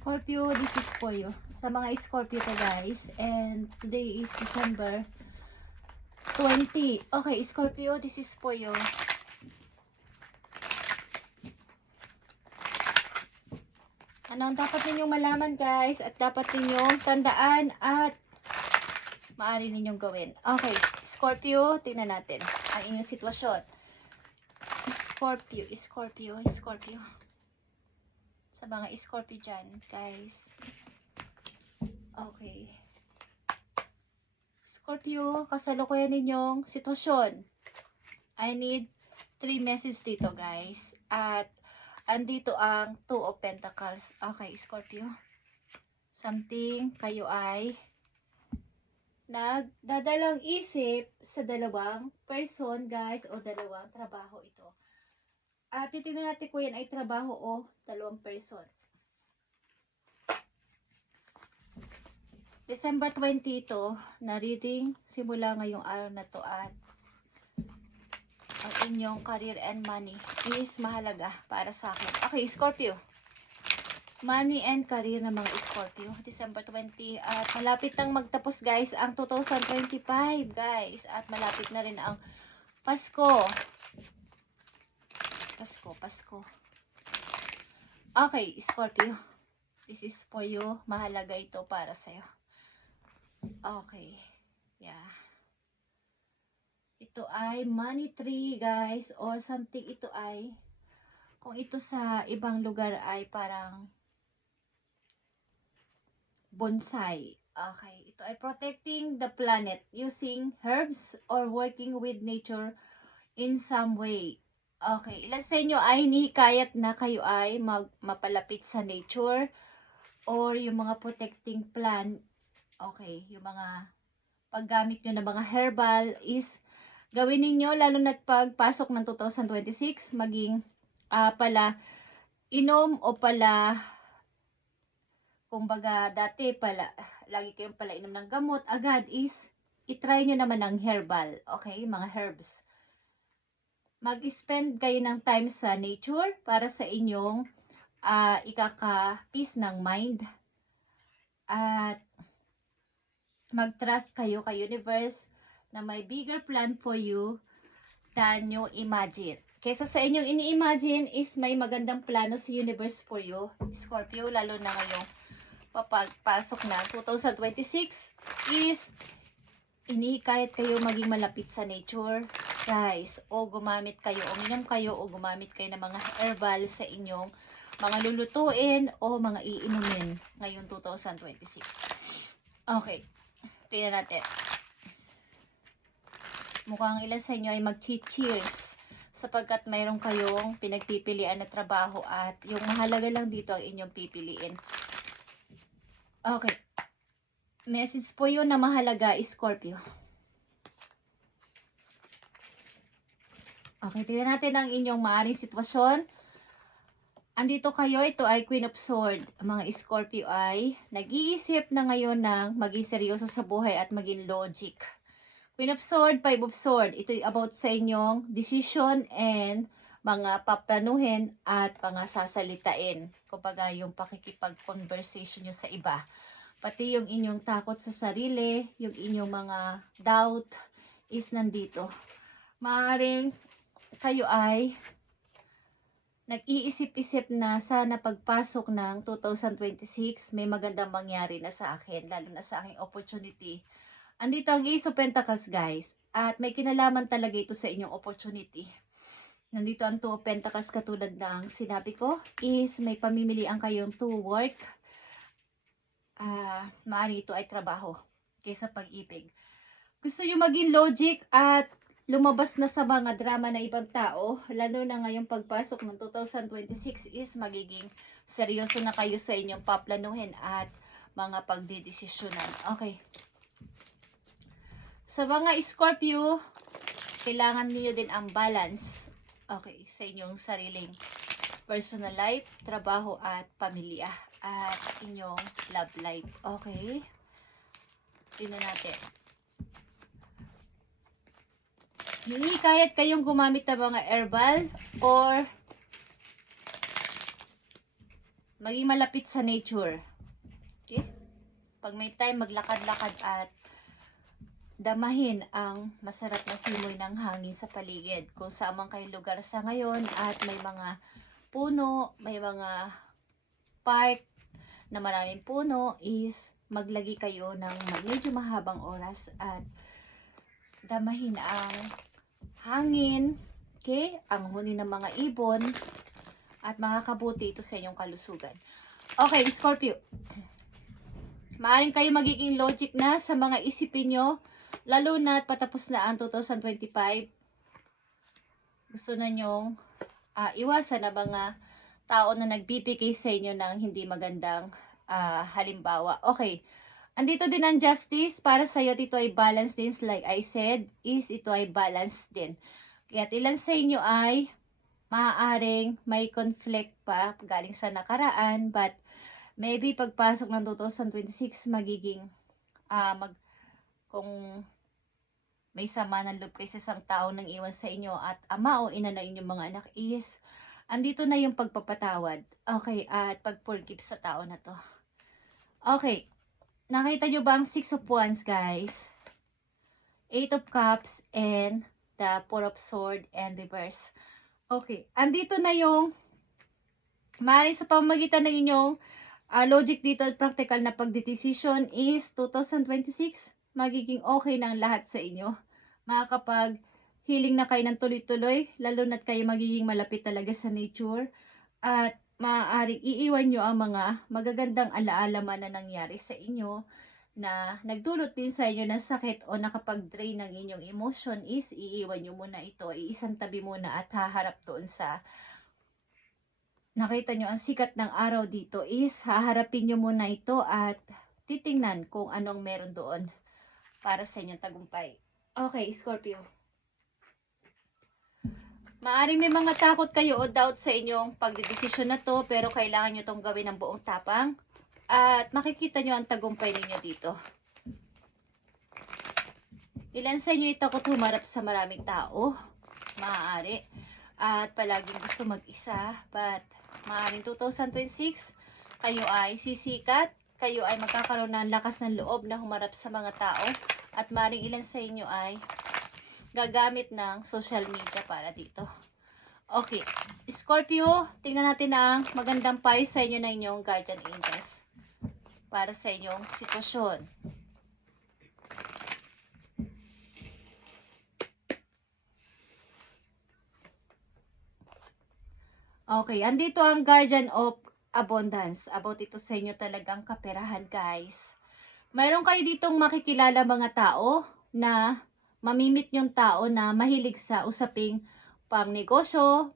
Scorpio, this is for you. Sa mga Scorpio to guys. And today is December 20. Okay, Scorpio, this is for you. Ano ang dapat ninyong malaman guys? At dapat ninyong tandaan at maaari ninyong gawin. Okay, Scorpio, tingnan natin ang inyong sitwasyon. Scorpio. Sa mga Scorpio dyan, guys. Okay. Scorpio, kasalukuyan ninyong sitwasyon. I need 3 messages dito, guys. At, andito ang 2 of Pentacles. Okay, Scorpio. Something, kayo ay nagdadalang isip sa dalawang person, guys, o dalawang trabaho ito. At titignan natin kung yan ay trabaho o dalawang person. December 20 ito, na reading simula ngayong araw na to at ang inyong career and money is mahalaga para sa akin. Okay, Scorpio. Money and career ng mga Scorpio. December 20 at malapit nang magtapos guys ang 2025 guys. At malapit na rin ang Pasko. Pasko. Okay, Scorpio. This is for you. Mahalaga ito para sa'yo. Okay. Yeah. Ito ay money tree, guys. Or something ito ay, kung ito sa ibang lugar ay parang bonsai. Okay. Ito ay protecting the planet using herbs or working with nature in some way. Okay, ilan sa inyo ay hinihikayat na kayo ay mapalapit sa nature or yung mga protecting plant. Okay, yung mga paggamit nyo ng mga herbal is gawin ninyo lalo na pagpasok ng 2026 maging pala inom o pala kumbaga dati pala lagi kayong pala inom ng gamot agad is itry nyo naman ng herbal. Okay, mga herbs. Mag-spend kayo ng time sa nature para sa inyong ikaka-peace ng mind. At mag-trust kayo kay universe na may bigger plan for you than you imagine. Kesa sa inyong ini-imagine is may magandang plano sa universe for you, Scorpio, lalo na ngayong papagpasok na 2026 is inihikayat kayo maging malapit sa nature, guys, o gumamit kayo, uminom kayo, o gumamit kayo ng mga herbal sa inyong mga lulutuin o mga iinumin ngayong 2026. Okay, tingnan natin. Mukhang ilan sa inyo ay mag-cheers sapagkat mayroon kayong pinagpipilian na trabaho at yung mahalaga lang dito ang inyong pipiliin. Okay. Message po yun na mahalaga, Scorpio. Okay, tingnan natin ang inyong maaaring sitwasyon. Andito kayo, ito ay Queen of Swords. Mga Scorpio ay nag-iisip na ngayon ng maging seryoso sa buhay at maging logic. Queen of Swords, Five of Swords. Ito ay about sa inyong decision and mga paplanuhin at mga sasalitain. Kumbaga yung pakikipag-conversation nyo sa iba. Pati yung inyong takot sa sarili, yung inyong mga doubt is nandito. Maaaring kayo ay nag-iisip-isip na sana pagpasok ng 2026 may magandang mangyari na sa akin, lalo na sa aking opportunity. Andito ang Ace of Pentacles guys, at may kinalaman talaga ito sa inyong opportunity. Nandito ang Two of Pentacles katulad ng sinabi ko, is may pamimilian kayong to work. Maari ito ay trabaho kaysa pag-ibig. Gusto nyo maging logic at lumabas na sa mga drama na ibang tao, lalo na ngayong pagpasok ng 2026 is magiging seryoso na kayo sa inyong paplanuhin at mga pagdidesisyonan. Okay. Sa mga Scorpio, kailangan niyo din ang balance. Okay, sa inyong sariling personal life, trabaho at pamilya. At inyong love life. Okay? Tingnan natin. Hinihikayat kayong gumamit ng mga herbal or maging malapit sa nature. Okay? Pag may time, maglakad-lakad at damahin ang masarap na simoy ng hangin sa paligid. Kung saan man kayong lugar sa ngayon at may mga puno, may mga park na maraming puno, is maglagi kayo ng medyo mahabang oras at damahin ang hangin, okay? Ang huni ng mga ibon at makakabuti ito sa inyong kalusugan. Okay, Scorpio. Maaring kayo magiging logic na sa mga isipin nyo, lalo na patapos na ang 2025. Gusto na nyong iwasan na mga tao na nagbibigay sa inyo ng hindi magandang halimbawa. Okay, andito din ang justice. Para sa iyo, ito ay balance din. Like I said, ito ay balance din. Kaya ilan sa inyo ay maaaring may conflict pa galing sa nakaraan, but maybe pagpasok ng 2026, magiging, kung may sama ng loob kayo sa isang tao nang iwan sa inyo at ama o ina na inyong mga anak, is, andito na yung pagpapatawad. Okay, at pag-forgive sa tao na to. Okay, nakita nyo ba ang 6 of Wands, guys? 8 of Cups and the 4 of Swords and reverse. Okay, andito na yung, maaaring sa pamamagitan ng inyong logic dito at practical na pagdedesisyon is 2026, magiging okay na ang lahat sa inyo. Makakapag healing na kayo ng tuloy-tuloy, lalo na't kayo magiging malapit talaga sa nature. At maaaring iiwan nyo ang mga magagandang alaala man na nangyari sa inyo na nagdulot din sa inyo ng sakit o nakapag-drain ng inyong emotion, is iiwan nyo muna ito, iisang tabi muna at haharap doon sa nakita nyo ang sikat ng araw dito, is haharapin nyo muna ito at titingnan kung anong meron doon para sa inyong tagumpay. Okay, Scorpio. Maaring may mga takot kayo o doubt sa inyong pagdedesisyon na to, pero kailangan nyo itong gawin ng buong tapang at makikita nyo ang tagumpay ninyo dito. Ilan sa inyo itakot humarap sa maraming tao? Maaari. At palaging gusto mag-isa, but maaaring 2026, kayo ay sisikat, kayo ay magkakaroon ng lakas ng loob na humarap sa mga tao, at maaaring ilan sa inyo ay gagamit ng social media para dito. Okay, Scorpio, tingnan natin ang magandang payo sa inyo ng inyong guardian angels para sa inyong sitwasyon. Okay, andito ang Guardian of Abundance. About ito sa inyo talagang kaperahan, guys. Mayroon kayo ditong makikilala mga tao na mamimit yung tao na mahilig sa usaping pang negosyo,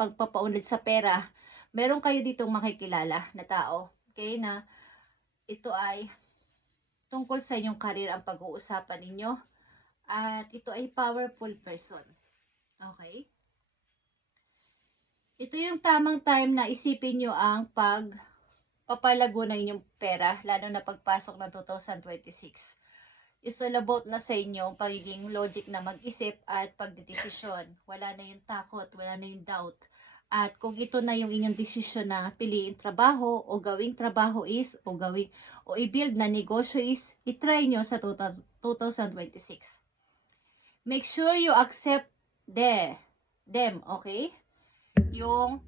pagpapaunlad sa pera. Meron kayo ditong makikilala na tao. Okay, na ito ay tungkol sa inyong career ang pag-uusapan ninyo. At ito ay powerful person. Okay? Ito yung tamang time na isipin nyo ang pagpapalago na inyong pera, lalo na pagpasok ng 2026. It's all about na sa inyo pagiging logic na mag-isip at pagdedesisyon. Wala na yung takot, wala na yung doubt. At kung ito na yung inyong desisyon na piliin trabaho o gawing trabaho is, o i-build na negosyo is, itry nyo sa 2026. Make sure you accept them, okay? Yung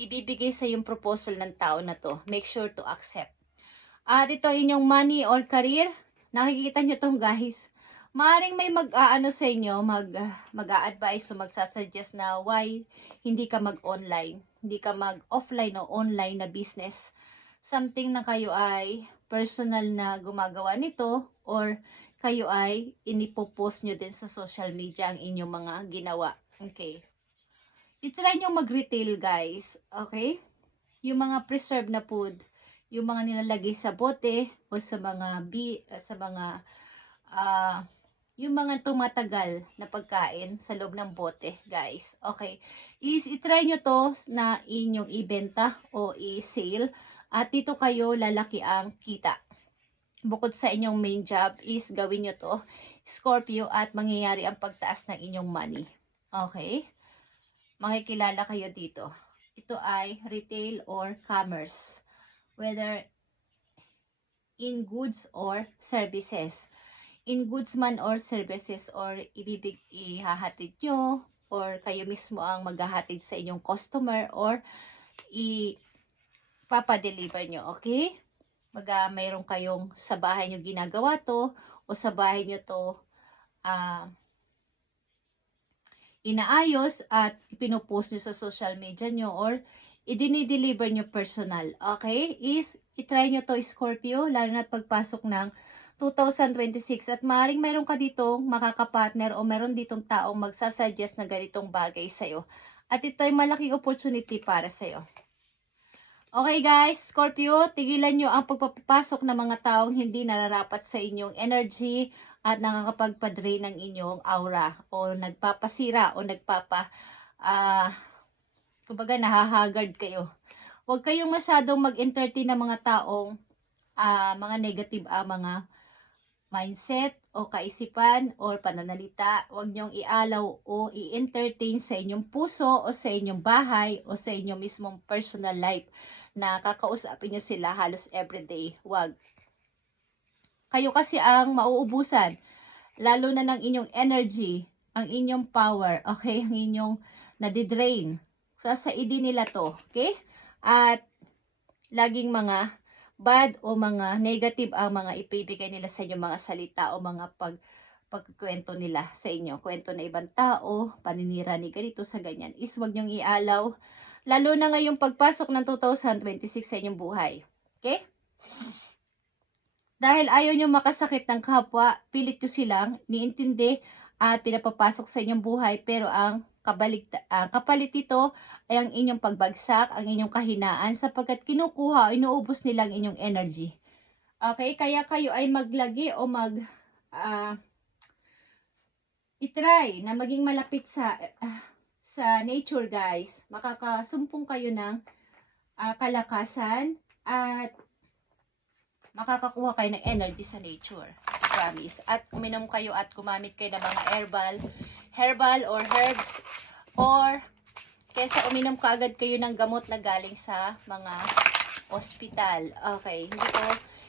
ibibigay sa yung proposal ng tao na to, make sure to accept. At ito inyong money or career, nakikita nyo tong guys, maaring may mag-aano sa inyo, mag-a-advise o magsasuggest na why hindi ka mag-online, hindi ka mag-offline o online na business. Something na kayo ay personal na gumagawa nito, or kayo ay inipopost nyo din sa social media ang inyong mga ginawa. Okay. I-try nyo mag-retail, guys. Okay? Yung mga preserved na food, yung mga nilalagay sa bote o sa mga yung mga tumatagal na pagkain sa loob ng bote, guys. Okay? I-try nyo to na inyong ibenta o i-sale, at dito kayo lalaki ang kita. Bukod sa inyong main job is gawin nyo to, Scorpio, at mangyayari ang pagtaas ng inyong money. Okay? Makikilala kayo dito. ito ay retail or commerce. Whether in goods or services. In goods man or services, or ihahatid nyo, or kayo mismo ang maghahatid sa inyong customer, or ipapadeliver nyo, okay? Mayroon kayong sa bahay nyo ginagawa to, o sa bahay nyo to inaayos at ipinopost nyo sa social media nyo, or idinideliver nyo personal, okay? Itry nyo to, Scorpio, lalo na pagpasok ng 2026, at maaaring meron ka ditong makakapartner o meron ditong taong magsasuggest na ganitong bagay sa'yo. At ito ay malaking opportunity para sa'yo. Okay guys, Scorpio, tigilan nyo ang pagpapasok ng mga taong hindi nararapat sa inyong energy at nakakapagpa-drain ng inyong aura, o nagpapasira, o kumbaga nahahagard kayo. Huwag kayong masyadong mag-entertain ng mga taong mga negative mga mindset o kaisipan or pananalita. Huwag niyong ialaw o i-entertain sa inyong puso o sa inyong bahay o sa inyong mismong personal life na kakausapin niyo sila halos everyday. Huwag. Kayo kasi ang mauubusan, lalo na ng inyong energy, ang inyong power, okay? Ang inyong nadidrain. Sasaidin nila to, okay? At laging mga bad o mga negative ang mga ipibigay nila sa inyo, mga salita o mga pagkwento nila sa inyo. Kwento na ibang tao, paninira ni ganito sa ganyan. Huwag niyong ialaw, lalo na ngayong pagpasok ng 2026 sa inyong buhay. Okay? Dahil ayaw nyo makasakit ng kapwa, pilit nyo silang niintindi at pinapapasok sa inyong buhay, pero ang kapalit ito ay ang inyong pagbagsak, ang inyong kahinaan, sapagkat kinukuha, inuubos nilang inyong energy. Okay, kaya kayo ay maglagi o itry na maging malapit sa nature guys. Makakasumpong kayo ng kalakasan at makakakuha kayo ng energy sa nature. Promise. At uminom kayo at gumamit kayo ng mga herbal or herbs, or kesa uminom ka agad kayo ng gamot na galing sa mga ospital. Okay,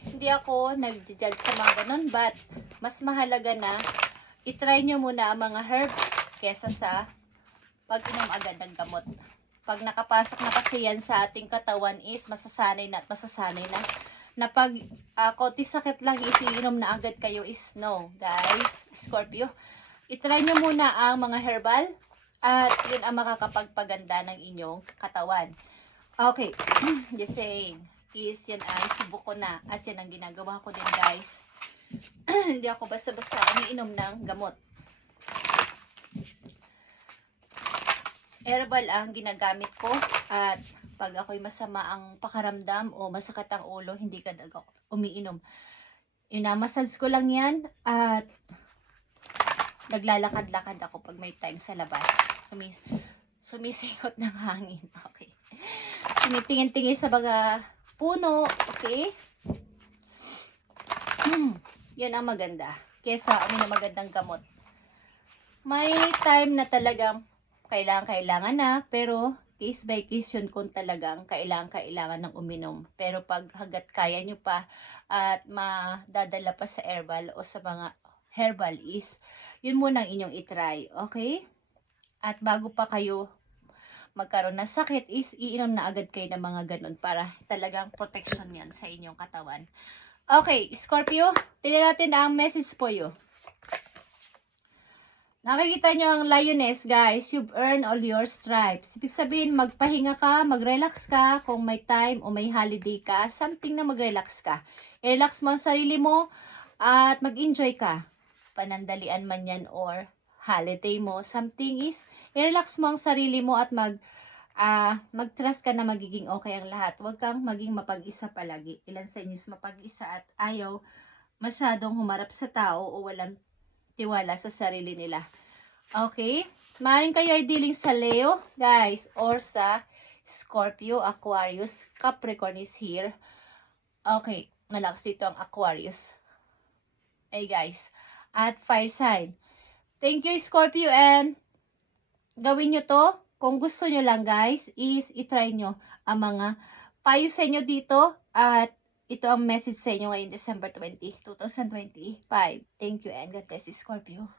hindi ako nag-judge sa mga ganun, but mas mahalaga na itry nyo muna ang mga herbs kesa sa pag-inom agad ng gamot. Pag nakapasok na kasi yan sa ating katawan is masasanay na pag konti sakit lang iinom na agad kayo is no, guys. Scorpio, itry nyo muna ang mga herbal at yun ang makakapagpaganda ng inyong katawan. Okay, just saying yan ay subok ko na at yan ang ginagawa ko din guys. Hindi ako basta-basta umiinom ng gamot. Herbal ang ginagamit ko, at pag ako'y masama ang pakaramdam o masakit ang ulo, hindi ka umiinom. Inamassage ko lang yan at naglalakad-lakad ako pag may time sa labas. Sumisikot ng hangin. Okay. Tumitingin-tingin sa mga puno. Okay. Yan ang maganda. Kesa uminom magandang gamot. May time na talagang kailangan na, pero case by case yun kung talagang kailangan ng uminom. Pero pag hanggat kaya nyo pa at madadala pa sa herbal o sa mga herbal is, yun muna ang inyong itry. Okay? At bago pa kayo magkaroon ng sakit is, iinom na agad kayo ng mga ganun para talagang protection yan sa inyong katawan. Okay, Scorpio, tignan natin ang message po you. Nakikita nyo ang lioness, guys. You've earned all your stripes. Ibig sabihin, magpahinga ka, mag-relax ka. Kung may time o may holiday ka, something na mag-relax ka. I-relax mo ang sarili mo at mag-enjoy ka. Panandalian man yan or holiday mo, something is, i-relax mo ang sarili mo at mag-trust ka na magiging okay ang lahat. Huwag kang maging mapag-isa palagi. Ilan sa inyo is mapag-isa at ayaw masyadong humarap sa tao o walang tiwala sa sarili nila. Okay? Maaaring kayo ay dealing sa Leo, guys, or sa Scorpio, Aquarius, Capricorn is here. Okay, malakas ito ang Aquarius. Hey, guys. At fire sign. Thank you, Scorpio, and gawin nyo to kung gusto nyo lang guys, is itry nyo ang mga payo sa inyo dito at ito ang message sa inyo ngayong December 20, 2025. Thank you and God bless Scorpio.